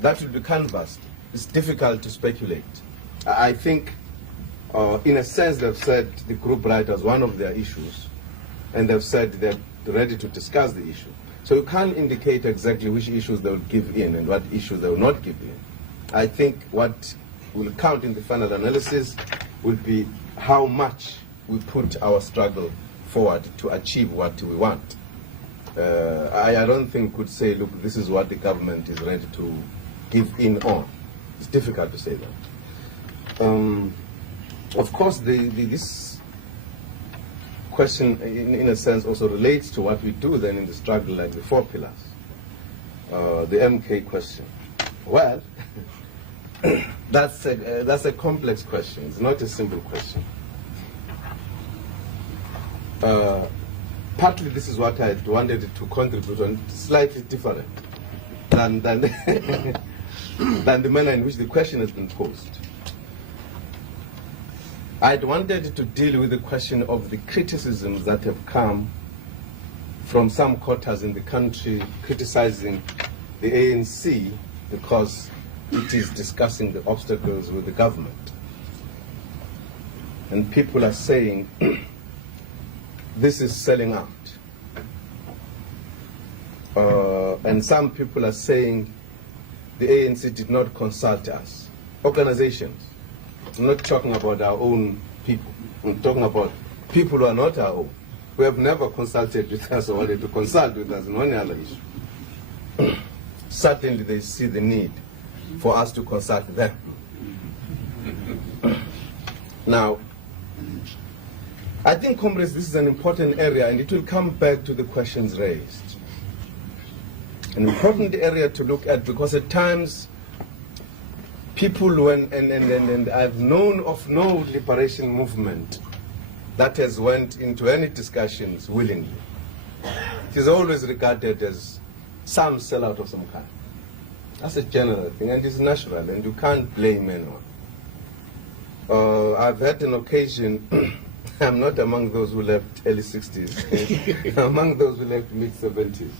that will be canvassed. It's difficult to speculate. I think, in a sense, they've said the group right as one of their issues, and they've said they're ready to discuss the issue. So you can't indicate exactly which issues they will give in and what issues they will not give in. I think what will count in the final analysis will be how much we put our struggle forward to achieve what we want. I don't think we could say, look, this is what the government is ready to give in on. It's difficult to say that. Of course, this question, in a sense, also relates to what we do then in the struggle, like the 4 pillars. The MK question. Well, that's a complex question. It's not a simple question. Partly this is what I wanted to contribute on, slightly different than than the manner in which the question has been posed. I'd wanted to deal with the question of the criticisms that have come from some quarters in the country criticizing the ANC because it is discussing the obstacles with the government. And people are saying, this is selling out. And some people are saying the ANC did not consult us. Organizations. I'm not talking about our own people. I'm talking about people who are not our own, who have never consulted with us or wanted to consult with us on any other issue. Certainly they see the need for us to consult them. Now, I think, comrades, this is an important area, and it will come back to the questions raised. An important area to look at, because at times people, and I've known of no liberation movement that has went into any discussions willingly. It is always regarded as some sellout of some kind. That's a general thing, and it's natural, and you can't blame anyone. I've had an occasion, I'm not among those who left early 60s, I'm among those who left mid-70s.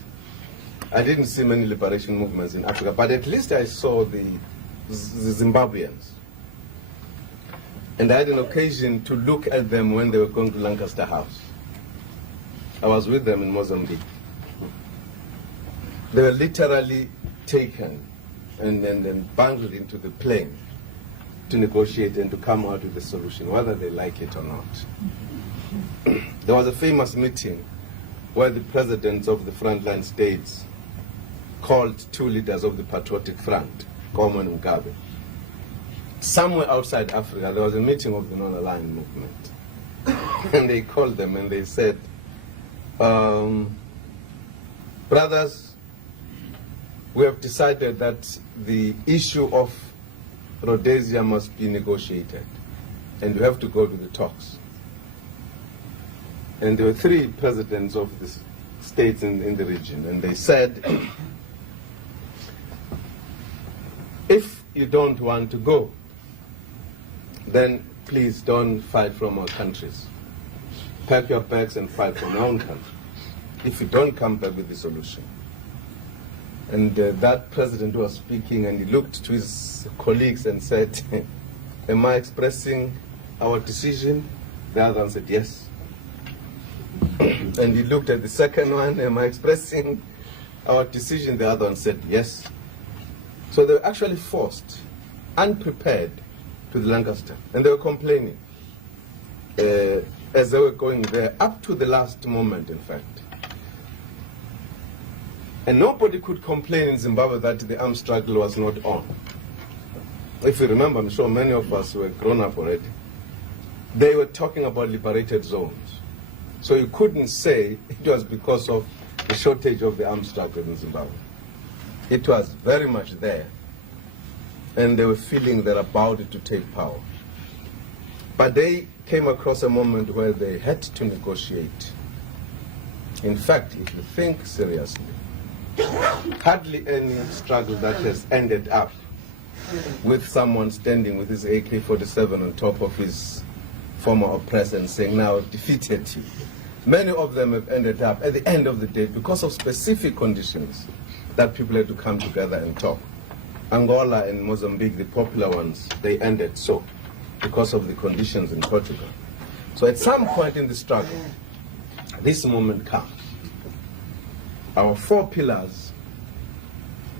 I didn't see many liberation movements in Africa, but at least I saw the Zimbabweans. And I had an occasion to look at them when they were going to Lancaster House. I was with them in Mozambique. They were literally taken and bundled into the plane to negotiate and to come out with a solution, whether they like it or not. There was a famous meeting where the presidents of the frontline states called 2 leaders of the Patriotic Front, Goma and Mugabe. Somewhere outside Africa, there was a meeting of the non-aligned movement. And they called them and they said, brothers, we have decided that the issue of Rhodesia must be negotiated, and we have to go to the talks. And there were 3 presidents of the states in the region, and they said, if you don't want to go, then please don't fight from our countries. Pack your bags and fight from your own country, if you don't come back with the solution. And that president was speaking, and he looked to his colleagues and said, am I expressing our decision? The other one said, yes. And he looked at the second one, am I expressing our decision? The other one said, yes. So they were actually forced, unprepared, to the Lancaster. And they were complaining as they were going there, up to the last moment, in fact. And nobody could complain in Zimbabwe that the armed struggle was not on. If you remember, I'm sure many of us were grown up already. They were talking about liberated zones. So you couldn't say it was because of the shortage of the armed struggle in Zimbabwe. It was very much there. And they were feeling they're about to take power. But they came across a moment where they had to negotiate. In fact, if you think seriously, hardly any struggle that has ended up with someone standing with his AK-47 on top of his former oppressor and saying, now I've defeated you. Many of them have ended up at the end of the day because of specific conditions that people had to come together and talk. Angola and Mozambique, the popular ones, they ended so because of the conditions in Portugal. So at some point in the struggle, this moment comes. Our 4 pillars,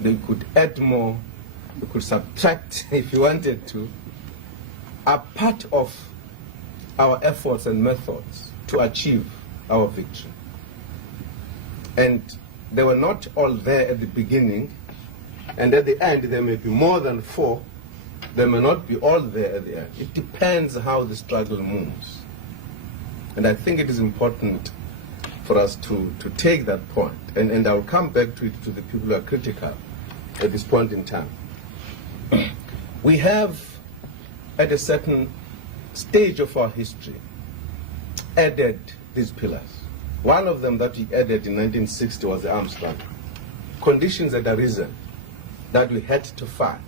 they could add more, we could subtract if you wanted to, are part of our efforts and methods to achieve our victory. And they were not all there at the beginning, and at the end there may be more than 4, they may not be all there at the end. It depends how the struggle moves. And I think it is important for us to take that point, and I'll come back to it, to the people who are critical at this point in time. We have, at a certain stage of our history, added these pillars. One of them that we added in 1960 was the arms struggle. Conditions had arisen that we had to fight.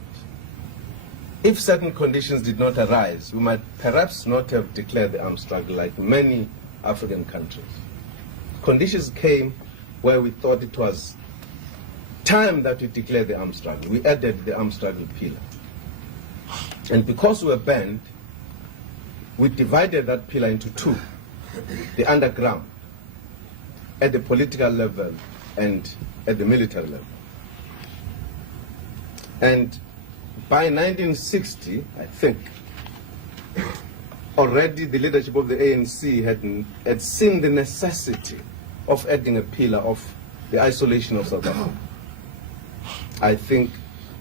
If certain conditions did not arise, we might perhaps not have declared the arms struggle like many African countries. Conditions came where we thought it was time that we declared the arms struggle. We added the arms struggle pillar. And because we were banned, we divided that pillar into 2. The underground, at the political level and at the military level. And by 1960, I think, already the leadership of the ANC had seen the necessity of adding a pillar of the isolation of South Africa. I think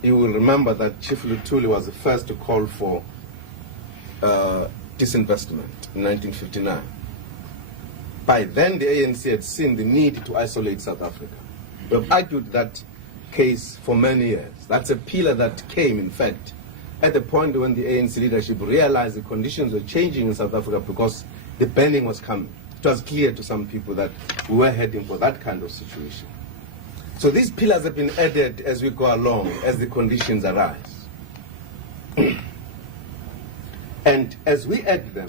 you will remember that Chief Luthuli was the first to call for disinvestment in 1959. By then, the ANC had seen the need to isolate South Africa. We have argued that case for many years. That's a pillar that came, in fact, at the point when the ANC leadership realized the conditions were changing in South Africa because the banning was coming. It was clear to some people that we were heading for that kind of situation. So these pillars have been added as we go along, as the conditions arise. And as we add them,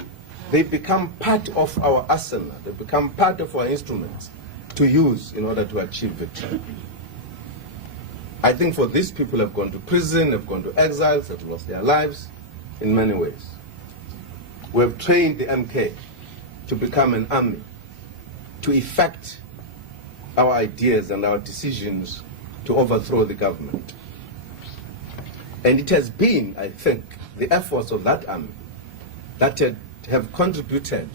they become part of our arsenal, they become part of our instruments to use in order to achieve victory. I think for these people have gone to prison, have gone to exile, have lost their lives in many ways. We have trained the MK to become an army, to effect our ideas and our decisions to overthrow the government. And it has been, I think, the efforts of that army that have contributed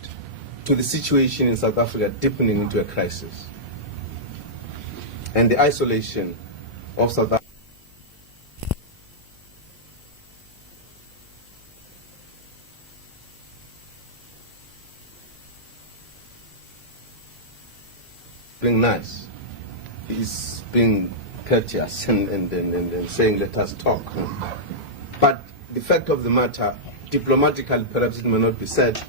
to the situation in South Africa deepening into a crisis. And the isolation of South Africa. Being nice, he's being courteous and saying, let us talk. But the fact of the matter, diplomatically perhaps it may not be said,